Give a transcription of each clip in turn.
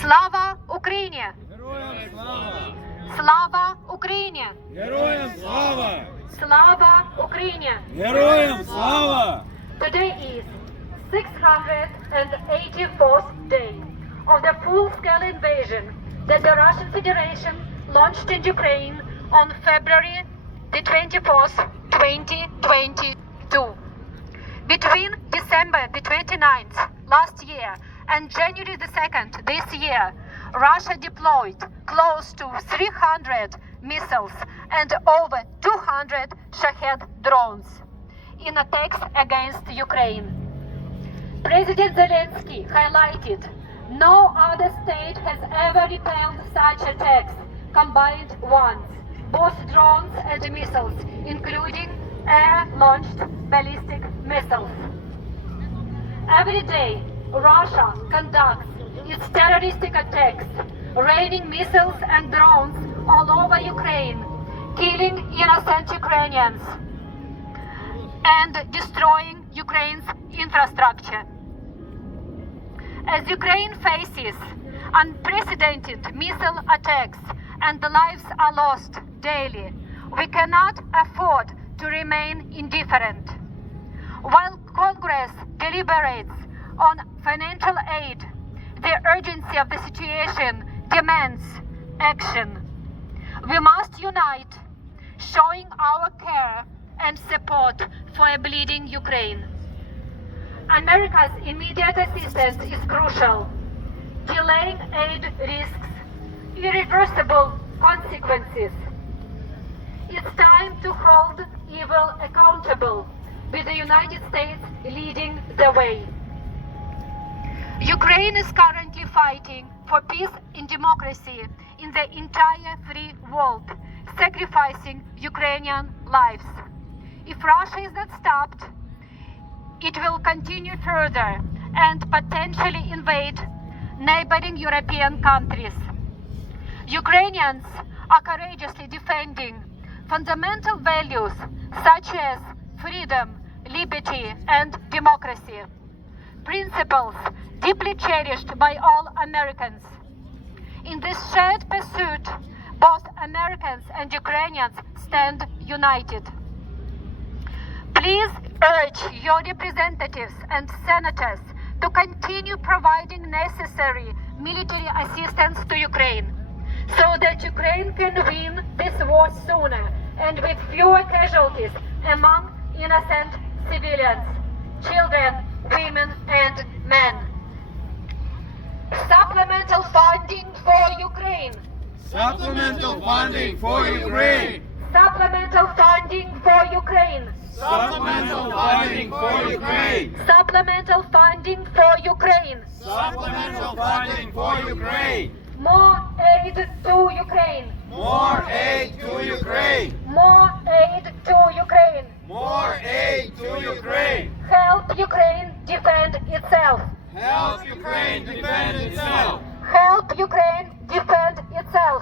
Слава Україні! Героям слава! Слава Україні! Героям слава! Слава Україні! Героям слава! Today is 684th day of the full-scale invasion that the Russian Federation launched in Ukraine on February the 24th, 2022. Between December the 29th last year and January the 2nd this year, Russia deployed close to 300 missiles and over 200 Shahed drones in attacks against Ukraine. President Zelensky highlighted no other state has ever repelled such attacks combined once, both drones and missiles, including air-launched ballistic missiles. Every day, Russia conducts its terroristic attacks, raining missiles and drones all over Ukraine, killing innocent Ukrainians and destroying Ukraine's infrastructure. As Ukraine faces unprecedented missile attacks and lives are lost daily, we cannot afford to remain indifferent. While Congress deliberates on financial aid, the urgency of the situation demands action. We must unite, showing our care and support for a bleeding Ukraine. America's immediate assistance is crucial. Delaying aid risks irreversible consequences. It's time to hold evil accountable, with the United States leading the way. Ukraine is currently fighting for peace and democracy in the entire free world, sacrificing Ukrainian lives. If Russia is not stopped, it will continue further and potentially invade neighboring European countries. Ukrainians are courageously defending fundamental values such as freedom, liberty, and democracy, principles deeply cherished by all Americans. In this shared pursuit, both Americans and Ukrainians stand united. Please urge your representatives and senators to continue providing necessary military assistance to Ukraine, so that Ukraine can win this war sooner and with fewer casualties among innocent civilians, children, women, and men. Supplemental funding for Ukraine. Supplemental funding for Ukraine! Supplemental funding for Ukraine. Supplemental funding for Ukraine! Supplemental funding for Ukraine. Supplemental funding for Ukraine! More aid to Ukraine. More aid to Ukraine! More aid to Ukraine. More aid to Ukraine! Help Ukraine defend itself. Help Ukraine defend itself! Help Ukraine defend itself.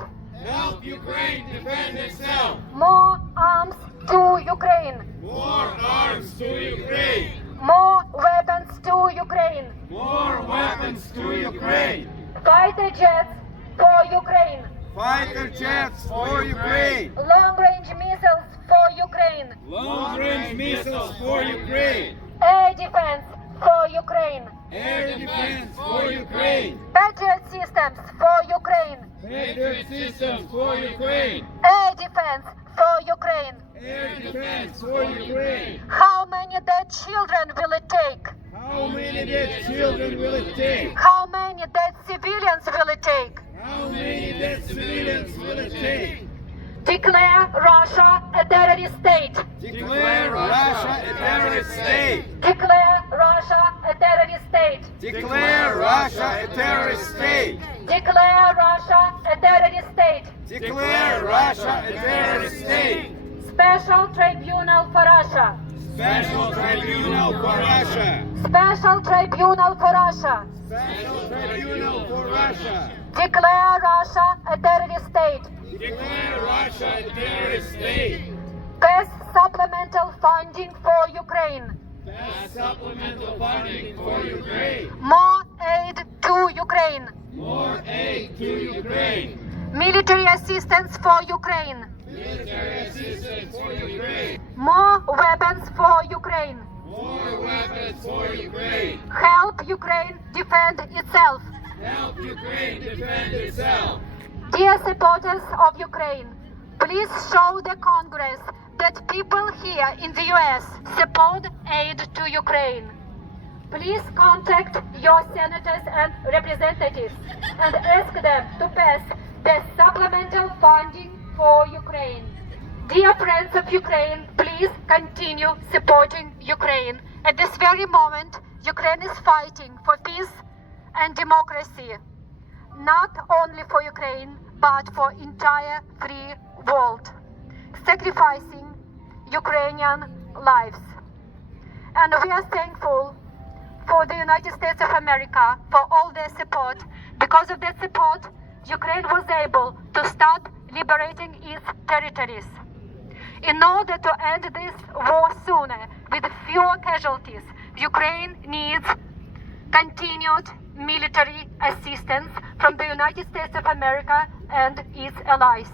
Help Ukraine defend itself! More arms to Ukraine. More arms to Ukraine! More weapons to Ukraine. More weapons to Ukraine! Fighter jets for Ukraine. Fighter jets for Ukraine! Long-range missiles for Ukraine. Long-range missiles for Ukraine! Air defense for Ukraine. Air defense for Ukraine! Patriot systems for Ukraine. Patriot systems for Ukraine! Air defense for Ukraine. Air defense for Ukraine! How many dead children will it take? How many dead children will it take? How many dead civilians will it take? How many dead civilians will it take? Declare Russia a terrorist state. Declare Russia a terrorist state! Declare Russia a terrorist state. Declare Russia a terrorist state! Declare Russia a terrorist state. Declare Russia a terrorist state! Special tribunal for Russia. Special tribunal for Russia! Special tribunal for Russia. Special tribunal for Russia! Declare Russia a terrorist state. Declare Russia a terrorist state! Pass supplemental funding for Ukraine. Pass supplemental funding for Ukraine! More aid to Ukraine. More to Ukraine. Military assistance for Ukraine. Military assistance for Ukraine. More weapons for Ukraine. More weapons for Ukraine. Help Ukraine defend itself. Help Ukraine defend itself. Dear supporters of Ukraine, please show the Congress that people here in the US support aid to Ukraine. Please contact your senators and representatives and ask them to pass the supplemental funding for Ukraine. Dear friends of Ukraine, please continue supporting Ukraine. At this very moment, Ukraine is fighting for peace and democracy, not only for Ukraine, but for entire free world, sacrificing Ukrainian lives. And we are thankful for the United States of America for all their support. Because of that support, Ukraine was able to start liberating its territories. In order to end this war sooner, with fewer casualties, Ukraine needs continued military assistance from the United States of America and its allies.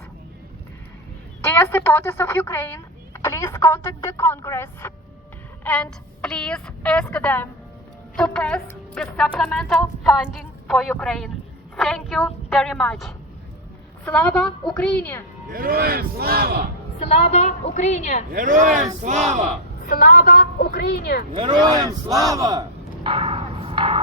Dear supporters of Ukraine, please contact the Congress and please ask them to pass the supplemental funding for Ukraine. Thank you very much. Слава Україні! Героям слава! Слава Україні! Героям слава! Слава Україні! Героям слава! Слава Україні!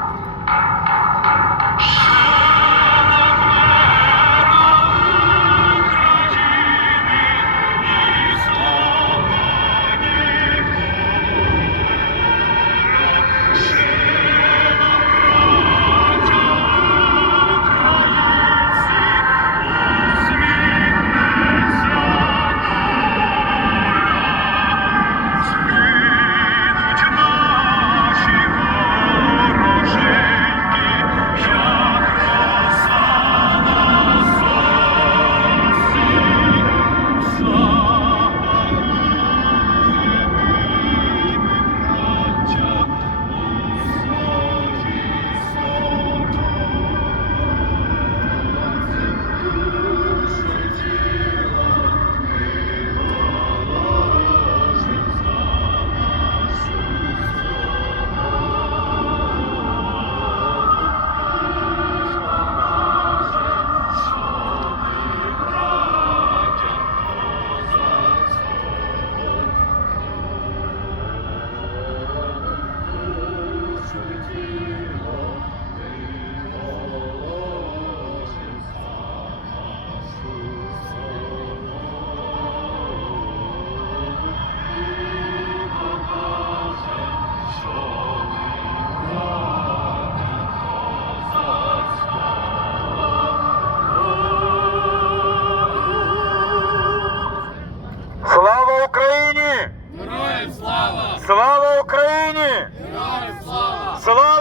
Героям слава! Слава Україні! Героям слава! Слава